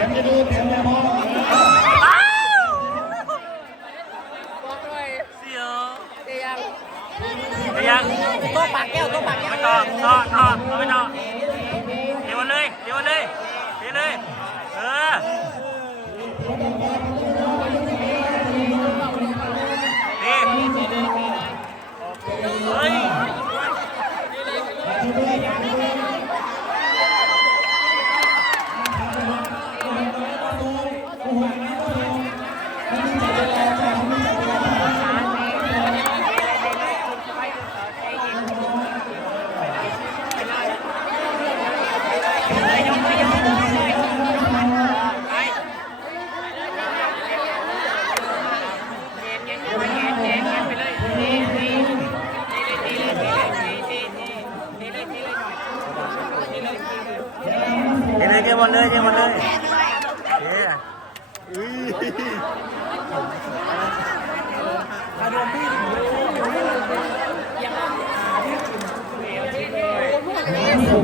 ต็มจะดูเต็มจะมองเสียวเตียงเตียงตัวปากแก้วตัวปากแก้วไม่ต้อต่อต่อต่อไม่ต่อเดี๋ยวเลยเดี๋ยวเลยเดี๋ยวเลยเออ เดี๋ยวเลยเดี๋ยวหมดเลยเดี๋ยวหมดเลยเดี๋ยว ต่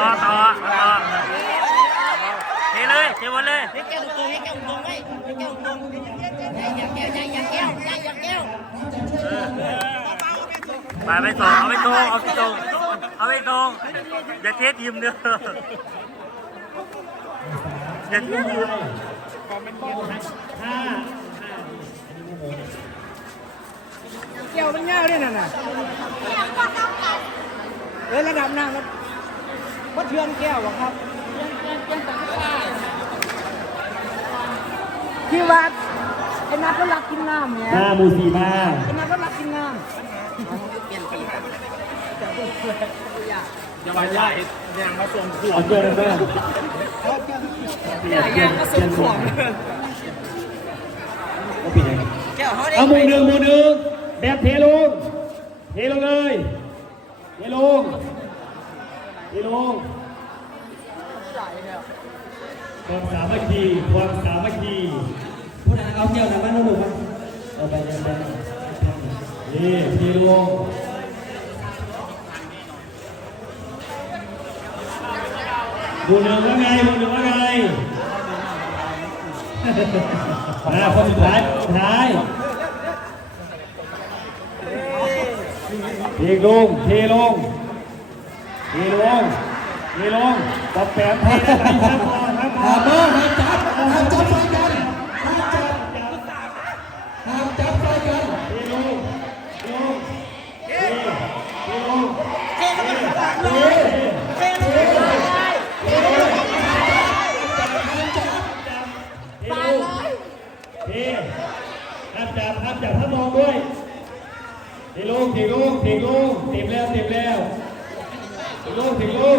อต่อต่อเทเลยเทหมดเลยแก้วตรงนี้แก้วตรงไว้แก้วตรงอย่าแก้วอย่าแก้วอย่าแก้วไปไปส่งเอาไปตรงเอาไปตรงเอาไปตรงอย่าเทสทีมเด้อ อยากรู้เทสทีมแก้วมันเงาเนี่ยน่ะน่ะเอ้ยระดับน้ำมันวัดเทือนแก้วอะครับที่วัดไอ้นัทก็รักกินน้ำเนี่ยหน้ามูสีมากไอ้นัทก็รักกินน้ำ อย่ามาย่าเห็ดยางมาส่งขวดเจอเลยเพื่อนยางก็สุกขวบเอาปิดยังแก้วเขาได้เอาหมูหนึ่งหมูหนึ่งแบบเทลงเทลงเลยเทลงเทลงความสามัคคีความสามัคคีพูดอะไรเอาเกี่ยวนะมันเอาหนูมันเอาไปไปไปนี่เทลง หมูหนึ่งว่าไงหมูหนึ่งว่าไงมาคนสุดท้ายสุดท้ายเทลงเทลงเทลงเทลงปอบแปมทได้ไหมครับพอครับพอห้ามจับห้ามจับไฟกันหาจับห้ามจับไฟกันเทลงเทลงเทเทลงเทลงเทห้ามจับห้ามจับห้ามมองด้วยเทลงเท ลงเทลงเต็มแล้วเต็มแล้วเทลงเทลง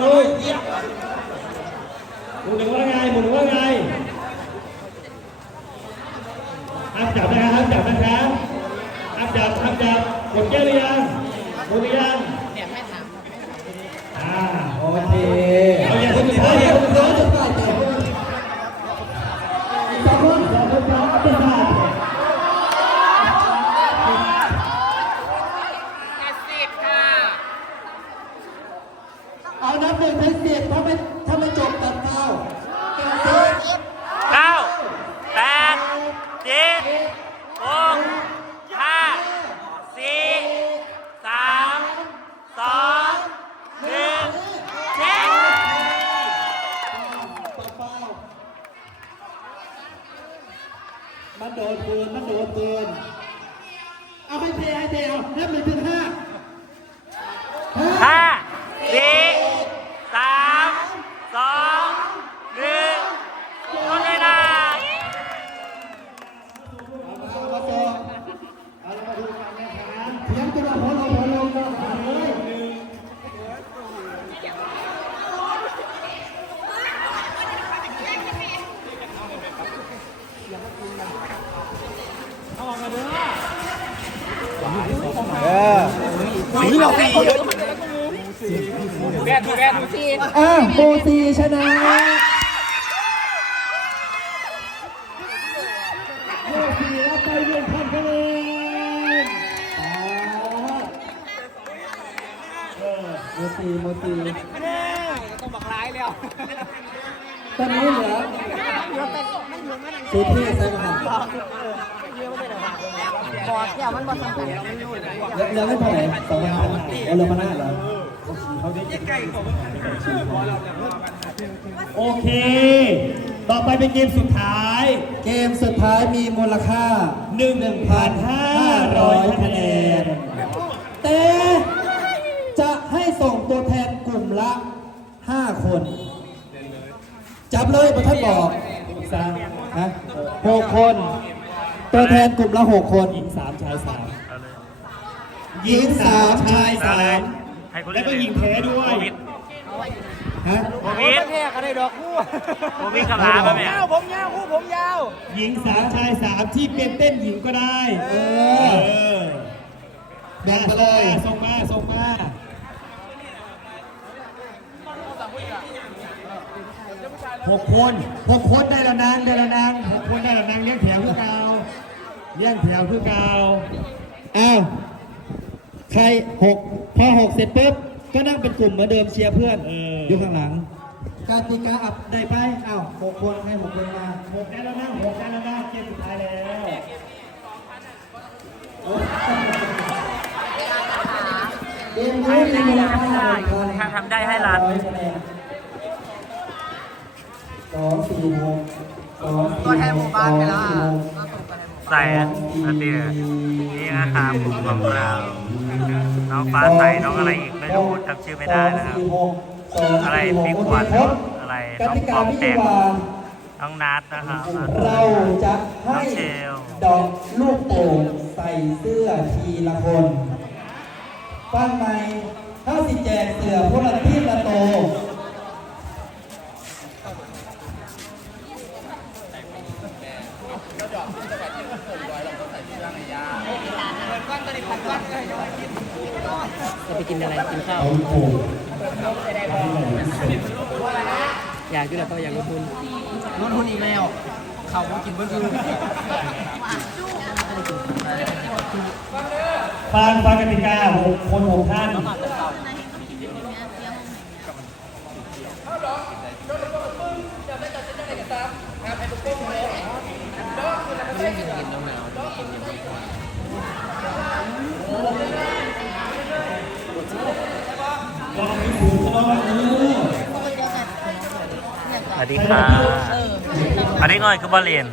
ลงหมุนหนึ่งว่าไงหมุนหนึ่งว่าไงห้ามจับนะครับห้ามจับนะครับห้ามจับห้ามจับหมดแก้วหรือยังหมดหรือยังอ่าโอเคเอาอย่างคนสุดท้ายอย่างคนสุดท้ายจะไปต่อสองคนสองคนสองคนเป็นห้า เอานับหนึ่งถึงสิบถ้าไม่ถ้าไม่จบตัดเท้าสิบ เก้าแปดเจ็ดหกห้าสี่สามสองหนึ่งเจ็ด เปล่า มันโดนปืนมันโดนปืนเอาให้เทให้เทเอานับหนึ่งถึงห้า ห้าสี่สามสองหนึ่งหมดเวลา เอามาต่อเอาเรามาดูกันนะครับเสียงตัวพอลงพอลงก็ผ่านเลย อะโบซีชนะสี่รับไปหนึ่งพันคะแนนเออโมตีโมตีต้องบักร้ายแล้วตอนนี้เหลือสุเทพใช่ไหมครั บอกแก้วมันบอกสำคัญเราไม่รู้เลยเหลือเหลือไม่เท่าไหร่สองพันห้าเอาเหลือพันห้าเหรอโอเค ต่อไปเป็นเกมสุดท้าย เกมสุดท้ายมีมูลค่า 1,500 คะแนน แต่จะให้ส่งตัวแทนกลุ่มละ 5 คน จับเลยประท่านบอกสามฮะหกคน ตัวแทนกลุ่มละ6คนหญิงสามชายสามเอาเลยหญิงสามชายเอาสาเลยมให้คนแล้วก็ยิงแพ้ด้วยโควิดฮะโควิดแค่ก็ได้ดอกคู่โควิดกับลาป่ะแม่ยาวผมยาวคู่ผมยาว หญิงสามชายสามที่เป็นเต้นหญิงก็ได้ เอเอออแบ่งไปเลยส่งมาส่งมาหกคนหกคนได้แล้วนางได้แล้วนางห เลี้ยงแถวคือเก่าอ้าวใครหกพอหกเสร็จปุ๊บก็นั่งเป็นกลุ่มเหมือนเดิมเชียร์เพื่อนเอออ ยู่ข้างหลังกติกาอับได้ไปอ้าวหกคนให้หกคนมาหกได้แล้วนะหกได้แล้วนะเกมสุดท้ายแล้วเกมนี้มีมูลค่าถ้าทำได้ให้ล้านหนึ่งสองสี่หกสองสี่ตัวแทนหมู่บ้านไปแล้วสองอะสี่หก ใส่อันเดียนี่นะครับกลุ่มของเรา น้องฟ้าใสน้องอะไรอีกไม่รู้จำชื่อไม่ได้นะครับ อะไรพี่ขวัญอะไรกน้องติปกาอมพี่แปมน้องนัทนะครับเราจะให้ดอกลูกโป่งใส่เสื้อทีละคนฟังไหมเท่าสิแจกเสือพวกละที่ละโต จะไปกินอะไรกินข้าวเอาโป่งอยากอยู่แล้วก็อยากลงทุนลงทุนอีกแล้วเขาก็กินเพื่อนฟังฟังกติกาหกคนหกท่าน สวัสดีครับอันนี้ง่อยคือบอลเลน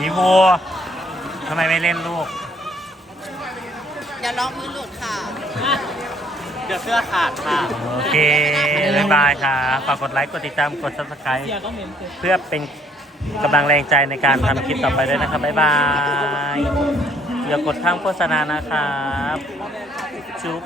มีวัวทำไมไม่เล่นลูกอย่าร้องมือหลุดค่ะ เดี๋ยวเสื้อขาดค่ะ โอเค บ๊ายบายค่ะ ฝากกดไลค์ กดติดตาม กด subscribe เพื่อเป็นกำลังแรงใจในการทำคลิปต่อไปด้วยนะครับ บ๊ายบาย อย่ากดข้ามโฆษณานะครับชุบ